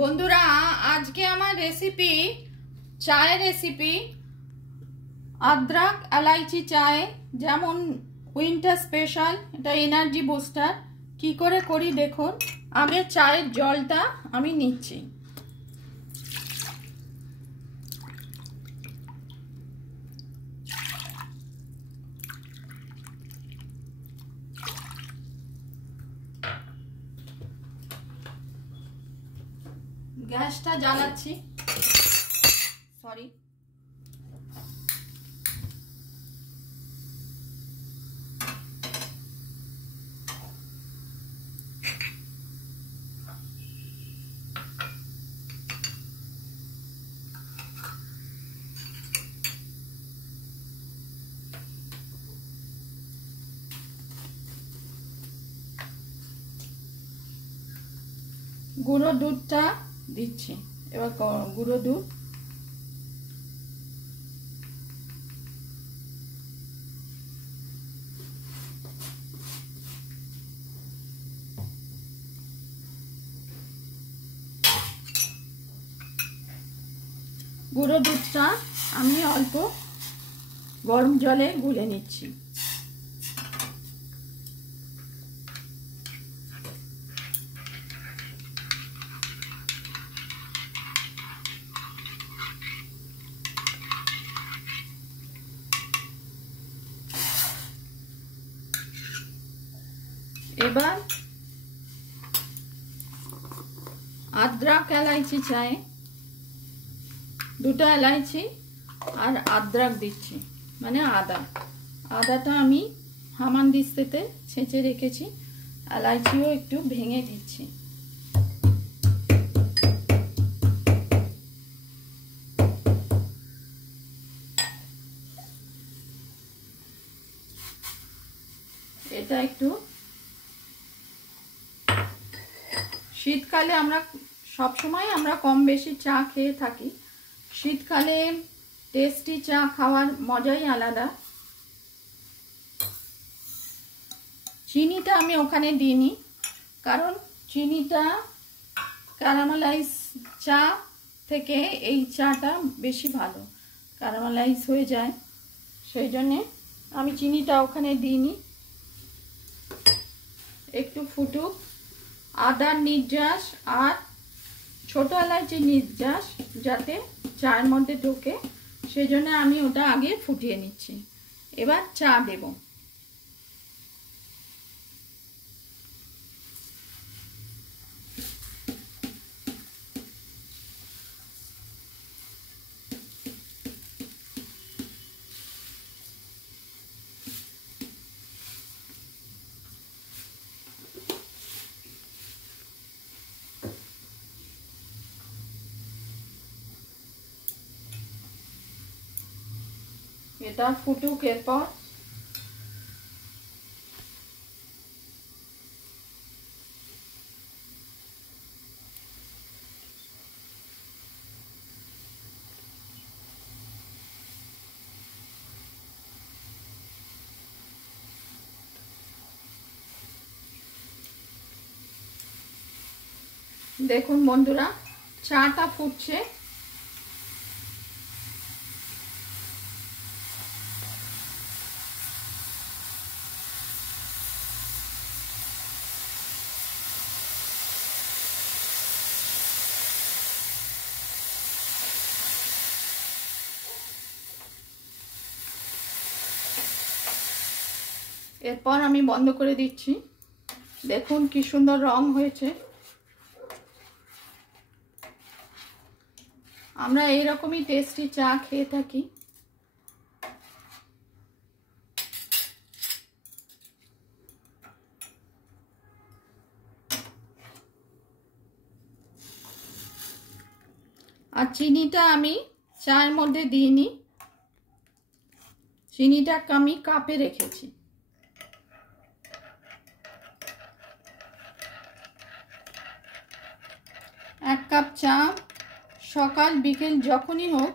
বন্ধুরা আজকে আমার রেসিপি চায়ের রেসিপি আদ্রক এলাইচি চায়ে যেমন উইন্টার স্পেশাল এটা এনার্জি বুস্টার কি করে করি দেখুন। আগে চায়ের জলটা আমি নিচ্ছি। গ্যাসটা জ্বালাচ্ছি, সরি। গুঁড়ো দুধটা দিচ্ছি, এবার গুঁড়ো দুধ গুঁড়ো দুধটা আমি অল্প গরম জলে গুলে নিচ্ছি। এবার আদ্রক এলাইচি চায়ে দুটো এলাইচি আর আদ্রক দিচ্ছি, মানে আদাটা আমি হামানদিস্তাতে ছেঁচে রেখেছি, এলাইচিও একটু ভেঙে দিচ্ছি। এটা একটু শীতকালে আমরা সবসময় কম বেশি চা খেয়ে থাকি। শীতকালে টেস্টি চা খাওয়ার মজাই আলাদা। চিনিটা আমি ওখানে দিইনি, কারণ চিনিটা ক্যারামেলাইজ চা থেকে এই চাটা বেশি ভালো, ক্যারামেলাইজ হয়ে যায়, সেই জন্যে আমি চিনিটা ওখানে দিইনি। একটু ফুটুক, আদার নির্যাস আর ছোট এলাচির নির্যাস যাতে চায়ের মধ্যে ঢোকে, সেজন্য আমি ওটা আগে ফুটিয়ে নিচ্ছি। এবার চা দেব। এটা ফুটুক, এরপর দেখুন বন্ধুরা চাটা ফুটছে। এরপর আমি বন্ধ করে দিচ্ছি। দেখুন কি সুন্দর রং হয়েছে। আমরা এইরকমই টেস্টি চা খেয়ে থাকি। আর চিনিটা আমি চায়ের মধ্যে দিইনি, চিনিটা আমি কাপে রেখেছি। এক কাপ চা সকাল বিকেল যখনই হোক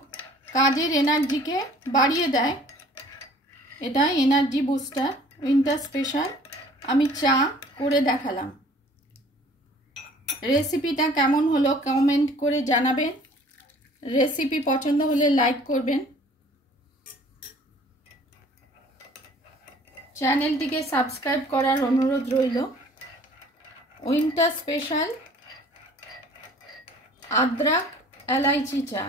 কাজের এনার্জিকে বাড়িয়ে দেয়। এটা এনার্জি বুস্টার উইন্টার স্পেশাল আমি চা করে দেখালাম। রেসিপিটা কেমন হলো কমেন্ট করে জানাবেন। রেসিপি পছন্দ হলে লাইক করবেন। চ্যানেলটিকে সাবস্ক্রাইব করার অনুরোধ রইল। উইন্টার স্পেশাল আদ্রাক এলাইচি চা।